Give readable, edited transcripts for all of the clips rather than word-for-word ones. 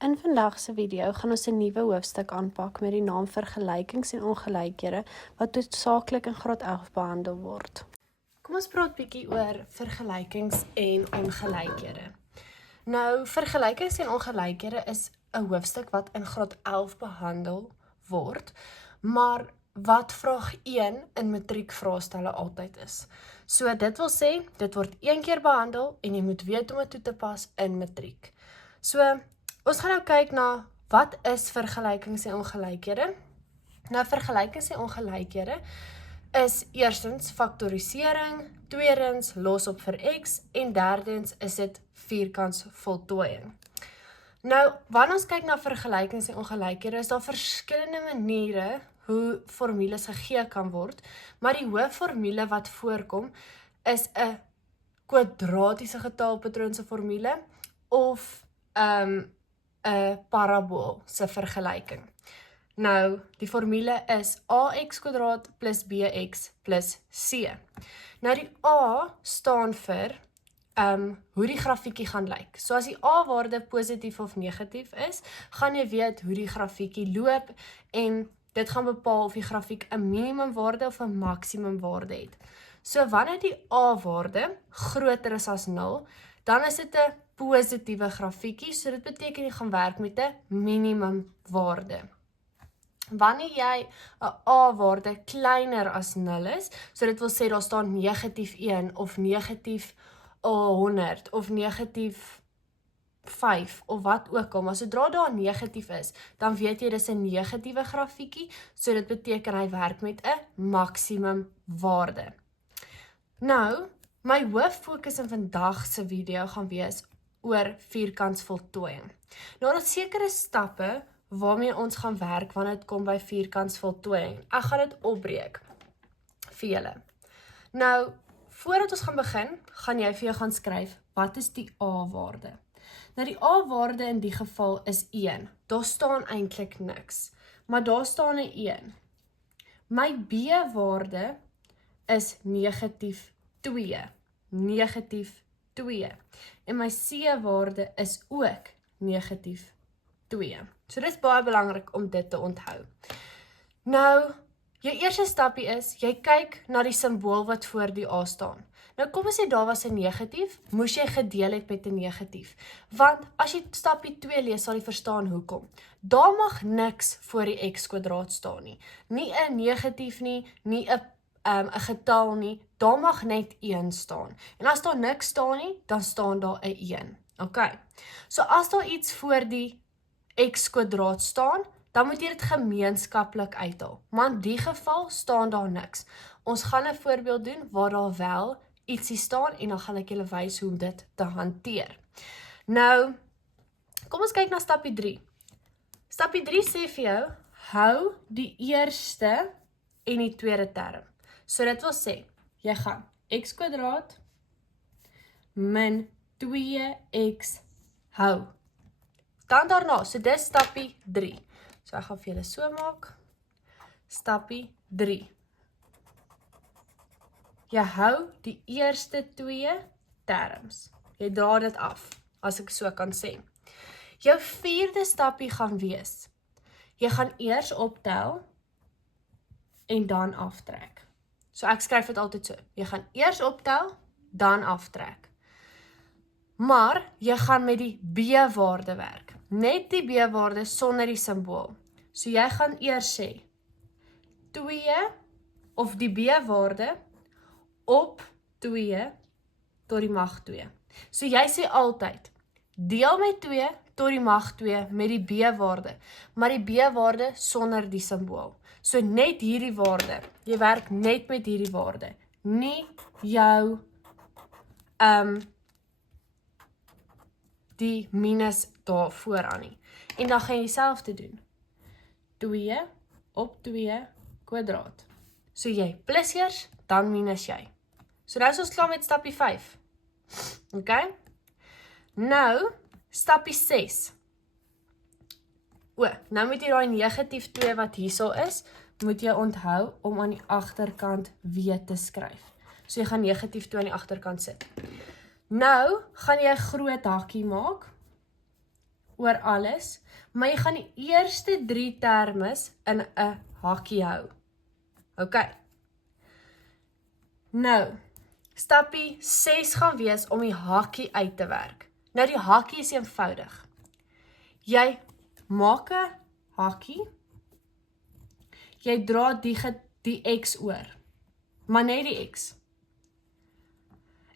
In vandag se video gaan ons 'n nuwe hoofstuk aanpak met die naam vergelykings en ongelykhede wat hoofsaaklik in graad 11 behandel word. Kom ons praat bietjie oor vergelykings en ongelykhede. Nou, vergelykings en ongelykhede is 'n hoofstuk wat in graad 11 behandel word, maar wat vraag 1 in matriekvraestelle altyd is. So dit wil sê, dit word 1 keer behandel en jy moet weet om dit toe te pas in matriek. So, ons gaan nou kyk na wat is vergelykings en ongelykhede. Nou, vergelykings en ongelykhede is eerstens faktorisering, tweedens los op vir x en derdens is dit vierkantsvoltooiing. Nou, wanneer ons kyk na vergelykings en ongelykhede, is daar verskillende maniere hoe formules gegee kan word, maar die hoofformule wat voorkom is 'n kwadratiese getalpatroon se formule of 'n parabool se vergelyking. Nou, die formule is ax² plus bx plus c. Nou die a staan vir hoe die grafiekie gaan lyk. So as die a-waarde positief of negatief is, gaan jy weet hoe die grafiekie loop en dit gaan bepaal of die grafiek 'n minimumwaarde of 'n maksimumwaarde het. So wanneer die a-waarde groter is as 0, dan is dit 'n positiewe grafiekie, so dit beteken jy gaan werk met 'n minimumwaarde. Wanneer jy 'n a-waarde kleiner as 0 is, so dit wil sê daar staan negatief 1 of negatief 100 of negatief 5 of wat ook al, maar sodra daar negatief is, dan weet jy dis 'n negatiewe grafiekie, so dit beteken hy werk met 'n maksimumwaarde. Nou, my hooffokus in vandag se video gaan wees oor vierkantsvoltooiing. Nou, daar is sekere stappe waarmee ons gaan werk wanneer dit kom by vierkantsvoltooiing. Ek gaan dit opbreek vir julle. Nou, voordat ons gaan begin, gaan jy vir jou gaan skryf, wat is die a-waarde? Nou, die a-waarde in die geval is 1. Daar staan eintlik niks, maar daar staan 'n 1. My b-waarde is negatief 2. Negatief 2. En my c-waarde is ook negatief 2. So dit is baie belangrik om dit te onthou. Nou, jou eerste stapie is, jy kyk na die simbool wat voor die a staan. Nou kom ons sê daar was 'n negatief, moes jy gedeel het met 'n negatief. Want as jy stapie 2 lees, sal jy verstaan hoekom. Daar mag niks voor die x² staan nie. Nie 'n negatief nie, nie 'n getal nie, daar mag net 1 staan. En as daar niks staan nie, dan staan daar 'n 1. Okay. So as daar iets voor die x² staan, dan moet jy dit gemeenskaplik uithaal. Maar in die geval staan daar niks. Ons gaan 'n voorbeeld doen waar daar wel ietsie staan en dan gaan ek julle wys hoe om dit te hanteer. Nou, kom ons kyk na stapie 3. Stapie 3 sê vir jou, hou die eerste en die tweede term. So dit wil sê, jy gaan x² min 2x hou. Dan daarna, so dis stapie 3. So ek gaan vir julle so maak. Stapie 3. Jy hou die eerste 2 terms. Jy dra dit af, as ek so kan sê. Jou 4de stapie gaan wees. Jy gaan eers optel en dan aftrek. So ek skryf dit altyd so. Jy gaan eers optel, dan aftrek. Maar jy gaan met die b-waarde werk. Net die b-waarde sonder die simbool. So jy gaan eers sê 2 of die b-waarde op 2 tot die mag 2. So jy sê altyd, deel met 2 tot die mag 2 met die b-waarde, maar die b-waarde sonder die simbool. So net hierdie waarde, jy werk net met hierdie waarde, nie jou die minus daar vooraan nie. En dan gaan jy dieselfde doen. 2 op 2 kwadraat. So jy plus eers, dan minus jy. So nou is ons klaar met stapie 5. Okay? Nou, stapie 6. Nou moet jy daai negatief 2 wat hierso is, moet jy onthou om aan die agterkant weer te skryf. So jy gaan negatief 2 aan die agterkant sit. Nou gaan jy 'n groot hakkie maak oor alles, maar jy gaan die eerste 3 termes in 'n hakkie hou. OK. Nou, stappie 6 gaan wees om die hakkie uit te werk. Nou die hakkie is eenvoudig. Jy maak 'n hakkie, jy dra die X oor, maar net die X.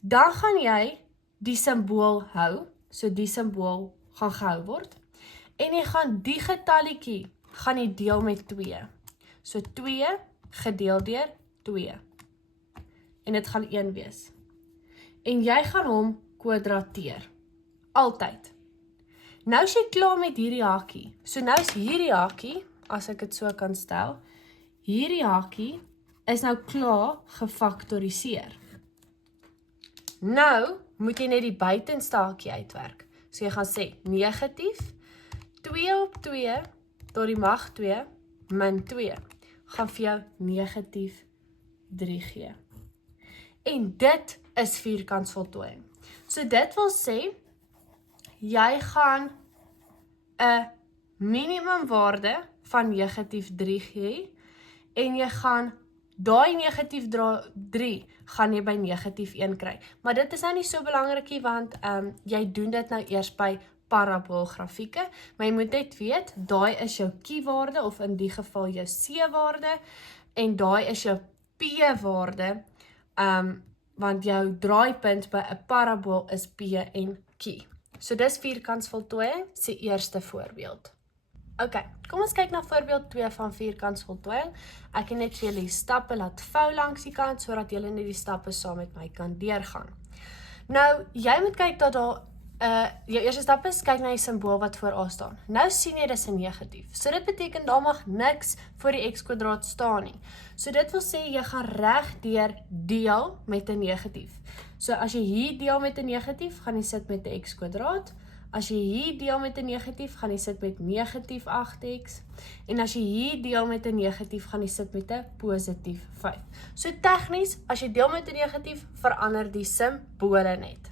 Dan gaan jy die simbool hou, so die simbool gaan gehou word, en jy gaan die getalletjie gaan jy deel met 2. So 2 gedeel deur 2. En dit gaan 1 wees. En jy gaan hom kwadrateer. Altyd. Nou is jy klaar met hierdie hakkie. So nou is hierdie hakkie, as ek dit so kan stel, hierdie hakkie is nou klaar gefaktoriseer. Nou moet jy net die buitenste hakkie uitwerk. So jy gaan sê negatief 2 op 2 tot die mag 2 min 2 gaan vir jou negatief 3 gee. En dit is vierkantsvoltooiing. So dit wil sê, jy gaan 'n minimumwaarde van negatief 3 gee, en jy gaan daai negatief 3 gaan jy by negatief 1 kry. Maar dit is nou nie so belangrikie, want jy doen dit nou eers by paraboolgrafieke, maar jy moet net weet, daai is jou Q-waarde, of in die geval jou C-waarde, en daai is jou P-waarde, want jou draaipunt by 'n parabool is P en Q. So dis vierkantsvoltooiing se eerste voorbeeld. OK, kom ons kyk na voorbeeld 2 van vierkantsvoltooiing. Ek het net vir julle die stappe laat vou langs die kant, sodat julle net die stappe saam met my kan deurgaan. Nou, jy moet kyk dat daar, jou eerste stap is, kyk na die simbool wat voor A staan. Nou sien jy dis 'n negatief. So dit beteken daar mag niks voor die x² staan nie. So dit wil sê jy gaan regdeur deel met 'n negatief. So as jy hier deel met 'n negatief, gaan jy sit met 'n x². As jy hier deel met 'n negatief, gaan jy sit met negatief 8x. En as jy hier deel met 'n negatief, gaan jy sit met 'n positief 5. So tegnies, as jy deel met 'n negatief, verander die simbole net.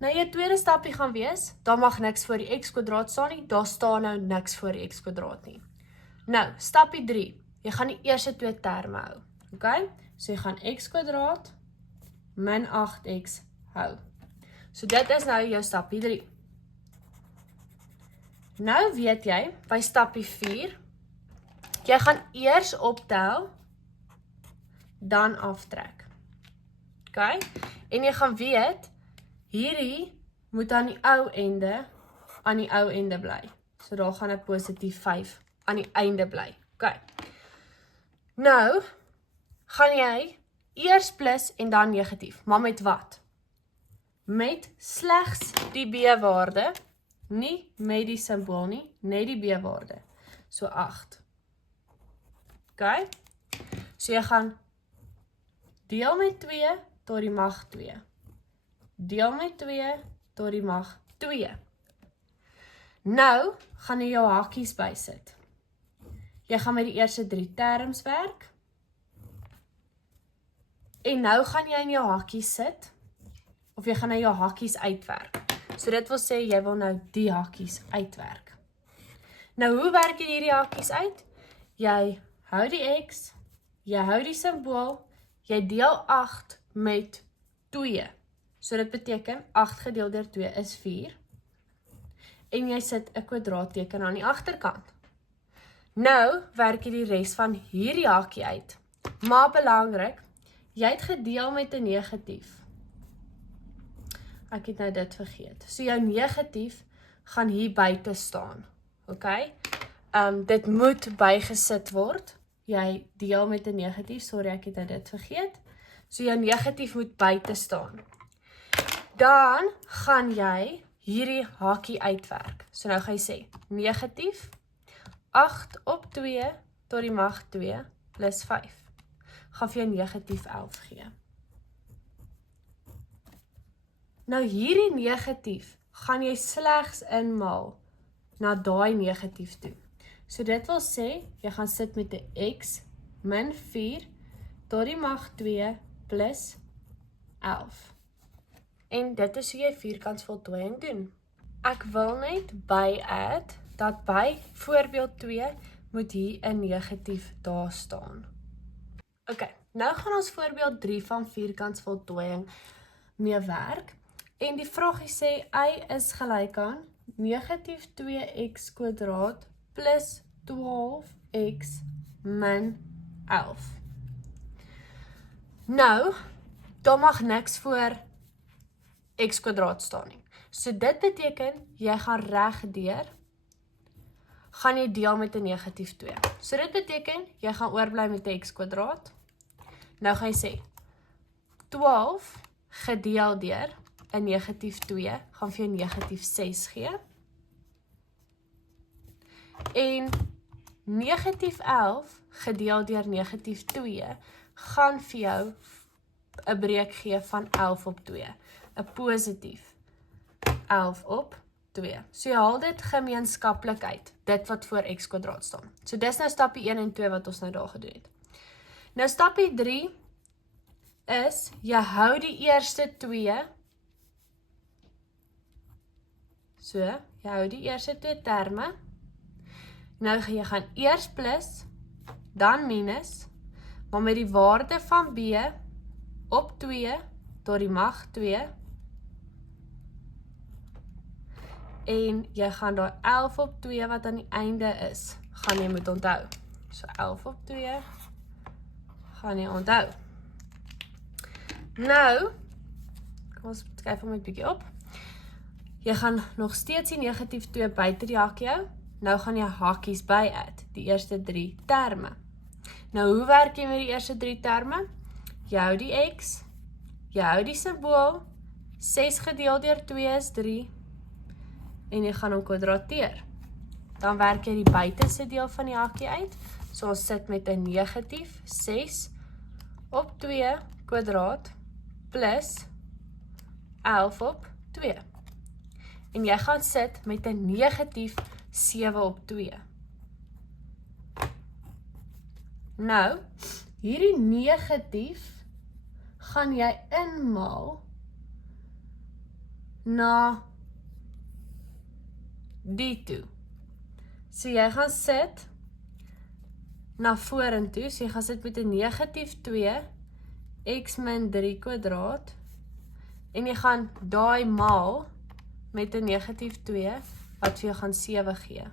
Nou jou tweede stapie gaan wees, daar mag niks voor die x² staan nie, daar staan nou niks voor die x² nie. Nou, stapie 3, jy gaan die eerste 2 terme hou. OK? So jy gaan x² min 8x hou. So dit is nou jou stapie 3. Nou weet jy, by stapie 4, jy gaan eers optel, dan aftrek. OK? En jy gaan weet, hierdie moet aan die ou ende bly. So daar gaan 'n positief 5 aan die einde bly. OK. Nou, gaan jy eers plus en dan negatief. Maar met wat? Met slegs die B-waarde, nie met die simbool nie, net die B-waarde. So 8. OK? So jy gaan deel met 2 tot die mag 2. Deel met 2 tot die mag 2. Nou gaan jy jou hakies bysit. Jy gaan met die eerste 3 terms werk. En nou gaan jy in jou hakies sit, of jy gaan nou jou hakies uitwerk. So dit wil sê, jy wil nou die hakies uitwerk. Nou hoe werk jy hierdie hakies uit? Jy hou die x, jy hou die simbool, jy deel 8 met 2. So dit beteken 8 gedeel deur 2 is 4. En jy sit 'n kwadraatteken aan die agterkant. Nou werk jy die res van hierdie hakie uit. Maar belangrik, jy het gedeel met 'n negatief. Ek het nou dit vergeet. So jou negatief gaan hier buite staan. OK? Dit moet bygesit word. Jy deel met 'n negatief. Sorry, ek het nou dit vergeet. So jou negatief moet buite staan. Dan gaan jy hierdie hakie uitwerk. So nou gaan jy sê, negatief 8 op 2 tot die mag 2 plus 5. Gaan vir jou negatief 11 gee. Nou hierdie negatief gaan jy slegs inmaal na daai negatief toe. So dit wil sê, jy gaan sit met 'n x min 4 tot die mag 2 plus 11. En dit is hoe jy vierkantsvoltooiing doen. Ek wil net by add, dat by voorbeeld 2 moet hier 'n negatief daar staan. Ok, nou gaan ons voorbeeld 3 van vierkantsvoltooiing mee werk. En die vraagie sê, y is gelyk aan negatief 2x kwadraat plus 12x min 11. Nou, daar mag niks voor x kwadraat staan nie. So dit beteken, jy gaan reg deur, gaan jy deel met 'n negatief 2. So dit beteken, jy gaan oorbly met 'n x kwadraat. Nou gaan jy sê, 12 gedeel deur 'n negatief 2, gaan vir jou negatief 6 gee. En negatief 11 gedeel deur negatief 2, gaan vir jou 'n breek gee van 11 op 2. 'n positief 11 op 2. So jy haal dit gemeenskaplik uit, dit wat voor x kwadraat staan. So dis nou stapie 1 en 2 wat ons nou daar gedoen het. Nou stapie 3 is, jy hou die eerste 2, so, jy hou die eerste 2 terme, nou jy gaan eers plus, dan minus, maar met die waarde van b op 2, tot die mag 2, en jy gaan daar 11 op 2 wat aan die einde is, gaan jy moet onthou. So 11 op 2, gaan jy onthou. Nou, kom ons skryf hom 'n bietjie op. Jy gaan nog steeds die negatief 2 buite die hakkie hou. Nou gaan jy hakkies by add, die eerste 3 terme. Nou, hoe werk jy met die eerste 3 terme? Jy hou die x, jy hou die simbool, 6 gedeel deur 2 is 3, en jy gaan hom kwadrateer. Dan werk jy die buitenste deel van die hakkie uit, so ons sit met 'n negatief 6 op 2 kwadraat, plus 11 op 2. En jy gaan sit met 'n negatief 7 op 2. Nou, hierdie negatief gaan jy inmaal na die toe. So jy gaan sit na vorentoe, so jy gaan sit met 'n negatief 2, x min 3 kwadraat, en jy gaan daai maal met 'n negatief 2, wat vir jou gaan 7 gee.